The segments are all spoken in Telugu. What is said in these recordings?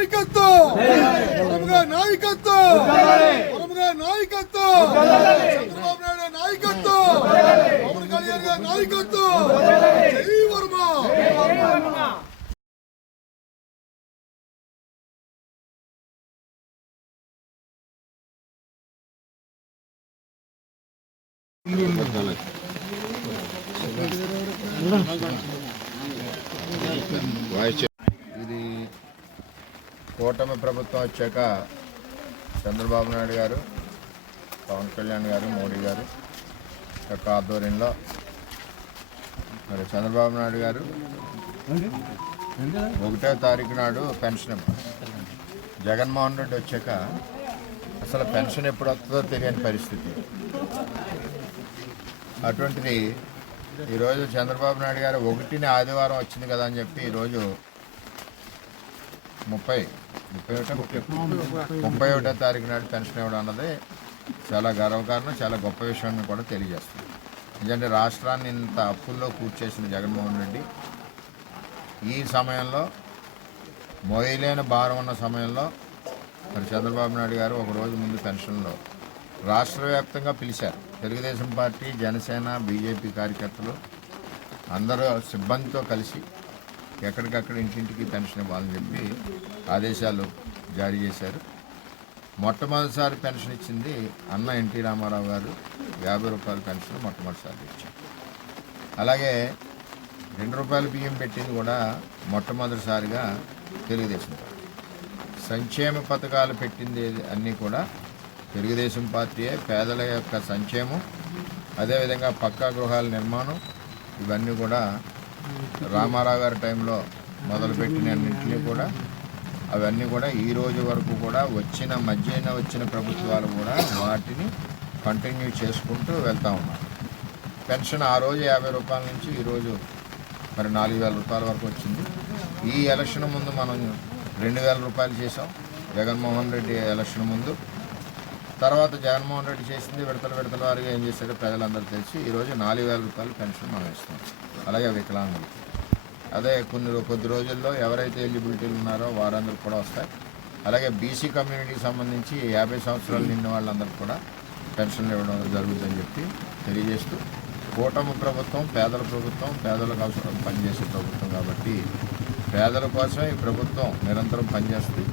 నాయకత్వం! వరముగా నాయకత్వం! వరముగా నాయకత్వం! చంద్రబాబు నాయుడు నాయకత్వం! పవన్ కళ్యాణ్ గారి నాయకత్వం! జై వర్మ! ఇది కూటమి ప్రభుత్వం వచ్చాక చంద్రబాబు నాయుడు గారు పవన్ కళ్యాణ్ గారు మోడీ గారు యొక్క ఆధ్వర్యంలో మరి చంద్రబాబు నాయుడు గారు ఒకటో తారీఖు నాడు పెన్షన్ జగన్మోహన్ రెడ్డి వచ్చాక అసలు పెన్షన్ ఎప్పుడు వస్తుందో తెలియని పరిస్థితి. అటువంటిది ఈరోజు చంద్రబాబు నాయుడు గారు ఒకటిని ఆదివారం వచ్చింది కదా అని చెప్పి ఈరోజు ముప్పై. ముప్పై ఒకటో ముప్పై ఒకటో తారీఖు నాడు పెన్షన్ ఇవ్వడం అన్నది చాలా గర్వకారణం చాలా గొప్ప విషయాన్ని కూడా తెలియజేస్తుంది. ఎందుకంటే రాష్ట్రాన్ని ఇంత అప్పుల్లో కూర్చేసిన జగన్మోహన్ రెడ్డి ఈ సమయంలో మోయలేని భారం ఉన్న సమయంలో మరి చంద్రబాబు నాయుడు గారు ఒక రోజు ముందు పెన్షన్లో రాష్ట్ర వ్యాప్తంగా పిలిచారు. తెలుగుదేశం పార్టీ జనసేన బీజేపీ కార్యకర్తలు అందరూ సిబ్బందితో కలిసి ఎక్కడికక్కడ ఇంటింటికి పెన్షన్ ఇవ్వాలని చెప్పి ఆదేశాలు జారీ చేశారు. మొట్టమొదటిసారి పెన్షన్ ఇచ్చింది అన్న ఎన్టీ రామారావు గారు. యాభై రూపాయల పెన్షన్ మొట్టమొదటిసారి ఇచ్చారు. అలాగే రెండు రూపాయల బియ్యం పెట్టింది కూడా మొట్టమొదటిసారిగా తెలుగుదేశం పార్టీ. సంక్షేమ పథకాలు పెట్టింది అన్నీ కూడా తెలుగుదేశం పార్టీయే. పేదల యొక్క సంక్షేమం అదేవిధంగా పక్కా గృహాల నిర్మాణం ఇవన్నీ కూడా రామారావు గారి టైంలో మొదలుపెట్టినన్నింటినీ కూడా అవన్నీ కూడా ఈ రోజు వరకు కూడా వచ్చిన మధ్యన వచ్చిన ప్రభుత్వాలు కూడా వాటిని కంటిన్యూ చేసుకుంటూ వెళ్తూ ఉన్నారు. పెన్షన్ ఆ రోజు యాభై రూపాయల నుంచి ఈరోజు మరి నాలుగు వేల రూపాయల వరకు వచ్చింది. ఈ ఎలక్షన్ ముందు మనం రెండు వేల రూపాయలు చేసాం జగన్మోహన్ రెడ్డి ఎలక్షన్ ముందు తర్వాత జగన్మోహన్ రెడ్డి చేసింది విడతల విడతల వారిగా ఏం చేశారో ప్రజలందరూ తెలిసి ఈరోజు నాలుగు వేల రూపాయలు పెన్షన్ మనం ఇస్తాం అలాగే వికలాంగులకి అదే కొన్ని కొద్ది రోజుల్లో ఎవరైతే ఎలిజిబిలిటీలు ఉన్నారో వారందరూ కూడా వస్తాయి. అలాగే బీసీ కమ్యూనిటీకి సంబంధించి యాభై సంవత్సరాలు నిండిన వాళ్ళందరూ కూడా పెన్షన్లు ఇవ్వడం జరుగుతుందని చెప్పి తెలియజేస్తూ కూటమి ప్రభుత్వం పేదల ప్రభుత్వం పేదలకు అవసరం పనిచేసే ప్రభుత్వం కాబట్టి పేదల కోసమే ఈ ప్రభుత్వం నిరంతరం పనిచేస్తుంది.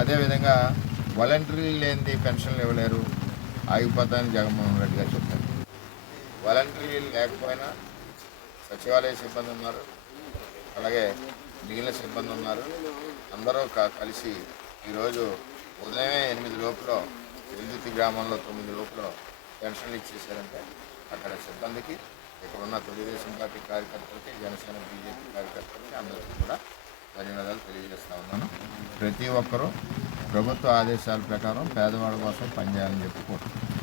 అదేవిధంగా వాలంటరీ లేనిది పెన్షన్లు ఇవ్వలేరు. ఆగిపోతాయని జగన్మోహన్ రెడ్డి గారు చెప్పారు. వాలంటరీ లేకపోయినా సచివాలయ సిబ్బంది ఉన్నారు. అలాగే మిగిలిన సిబ్బంది ఉన్నారు. అందరూ కలిసి ఈరోజు ఉదయమే ఎనిమిది లోపల వెల్దుతి గ్రామంలో తొమ్మిది లోపల పెన్షన్లు ఇచ్చేసారంటే అక్కడ సిబ్బందికి ఇక్కడ ఉన్న తెలుగుదేశం పార్టీ కార్యకర్తలకి జనసేన బీజేపీ కార్యకర్తలకి అందరికీ కూడా ధన్యవాదాలు తెలియజేస్తా ఉన్నాను. ప్రతి ఒక్కరూ ప్రభుత్వ ఆదేశాల ప్రకారం పేదవాళ్ళ కోసం పనిచేయాలని చెప్పి కోరుతున్నాను